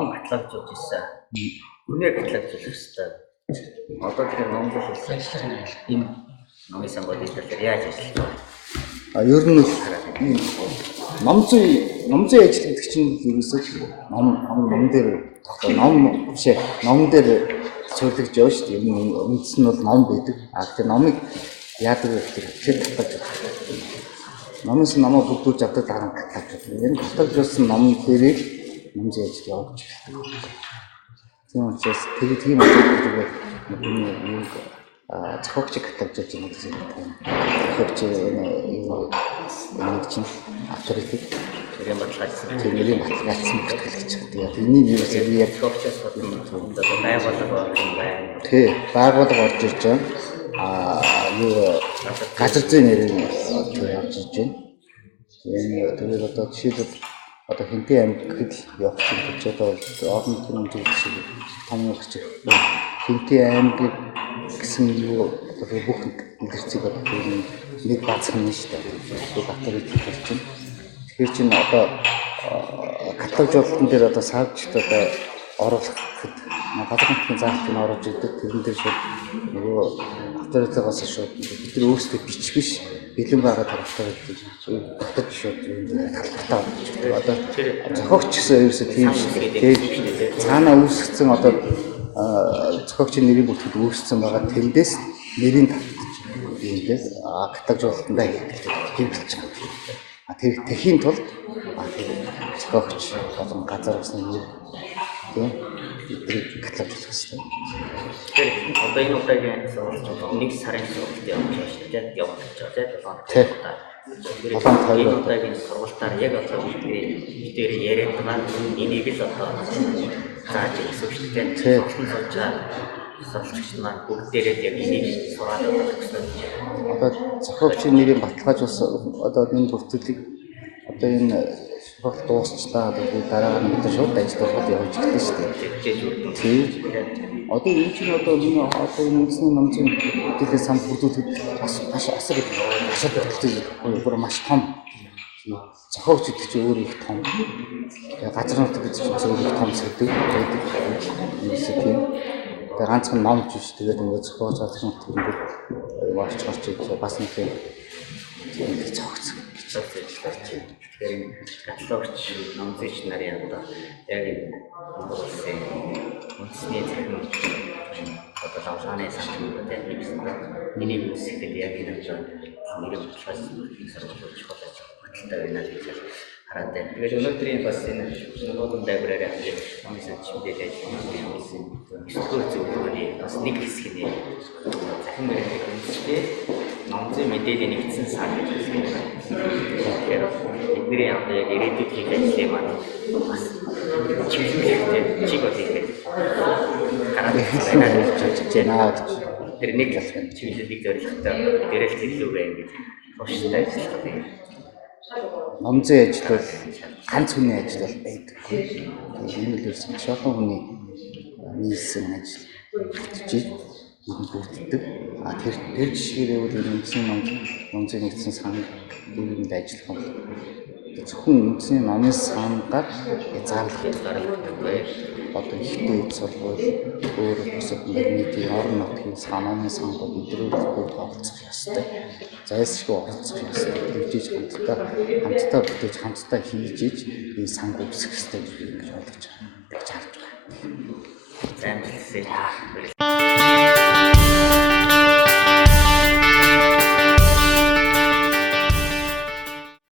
ном каталогжуулж ирсэн. Үнээр каталогжуулах хэрэгтэй. Одоо тэр ном боловсруулах энэ номын сонгоод идэвхтэй яаж ажиллах вэ? Ер нь ийм номзын ажил гэдэг чинь ерөөсөө ном дээр ном дээр сурлагдж явна шүү дээ. Ер нь үндэс нь бол ном байдаг. Тэр номыг яадаг вэ гэхээр каталог. Номоос намаа бүрдүүлж авдаг дараа нь каталог. Энэ каталогжуулсан ном дээрээ номзын ажил явуулж байна. Тийм учраас тийм ажил зохиогч каталогжуулж байгаа гэсэн юм. Зохиогч энэ чинь авторитет тэрийн баталгаажсан гэж байна. Тэгээд энэний нэрсээр яг зохиогчоос одоо байгууллага юм байна. Тий, байгууллага орж ирж байгаа. Газар зүйн нэрээр орж ирж байна. Тэгээд одоо жишээлбэл одоо Хинтээ аймагт явах гэж одоо олон хүмүүс шиг том гарч ирэх. Хинтээ аймаг гэсэн одоо бүх илэрцийг одоо нэг баазхан нь шүү дээ. Батарей хэлж чинь. Тэгэхээр чинь одоо каталогжуулалтын дээр одоо савчд одоо оруулах гэхэд газар заалт нь орж идэг. Тэрэн дээр шууд нөгөө авторитетаас шууд бид нар өөрсдөө биш бэлэн байгаа тарихтаа батж шууд талбартаа болчихдог. Одоо зохиогч гэсэн ерөөсөө тийм шүү дээ. Цаанаа үүсгэсэн одоо зохиогчийн нэрийг бүртгэж үүсгэсэн байгаа тэндээс нэрийн тавтаж иймдээс каталогжуулалтандаа хэрэгжилж байгаа. Тэр тэхийн тулд зохиогч болон газар усны нэр тийм эдрийг каталогжуулах хэрэгтэй. Тэгэхээр одоо энэ удаагийн сургалт нэг сарын сургалт явуулж байгаа шүү дээ. Явуулж байгаа тийм 7 удаагийн сургалтаар яг одоо бидний яриад байгаа энийг л одоо зааж ирсэн шүү дээ. Тийм болж суралцагч маань бүгдээрээ яг энийг сураад байгаа гэсэн. Одоо зохиогчийн нэрийн баталгаажуулсан одоо энэ бүртгэлийг одоо энэ сургалт дуусчлаа. Тэгээд дараа нь одоо шууд ажиллах явуулж ирсэн шүү дээ. Тийм. Одоо энэ чинь одоо миний одоо үндэсний номцын хөтөлбөрийн сан бүрдүүлэхэд асар бүр маш том. Зохиогч гэдэг чинь өөр их том. Тэгээд газар нутаг гэдэг чинь өөр их том сэдв байдаг. Тийм. Тэгээд ганцхан ном ч биш. Тэгээд ингээд зохиогч газар нутаг ингээд марч гарч ирэх бас нэг тийм зохиогч. Тэгэхээр каталогч номзыч нарын одоо яг энэ улсын үндэсний захирал одоо лавшааны санхүүжилт яг нэгсэн. Энийг үүсгэхэд яг энэ нэрийн баталгаажсан сургуулиуд болж баталтай байна гэж хараад байна. Тэгээд өнөөдрийн бас энэ нуудын дайбраар номын санчмдээ ажилласан өсвөр зөвлөгөөний бас нэг хэсэг нь захин баримтыг үндэстэй номзын мэдээллийн нэгдсэн сан гэж хэлсэн. Тэгэхээр бидний одоо яг ирээдүйд хийх ажлын маань бас чиглэлтэй чиг бол ихэд гараад байна гэж байна. Тэр нэг чиглэлийг зориулахтай дээрэл хэлүү байна гэж тууштай ажиллах юм. Номзын ажил бол ганц хүний ажил бол байдаггүй. Энэ л ерөөс маш олон хүний нийлсэн ажил гэж бүрддэг. Тэр жишгээрээ бол үндэсний номзын нэгдсэн сан дүүрэнд ажиллах юм. Зөвхөн үндэсний номын сангаар зарлагддаг бай. Одоо ихтэй сургууль өөр бусад нийтийн орон нутгийн санааны сангууд өдрөөр оролцох ёстой. Зайлшгүй оролцох ёстой. Тэгжиж хамтдаа бүтээж хамтдаа хийж энэ санг үүсгэх ёстой гэж ойлгож байгаа. Гэж харж байна. Замжилсээ.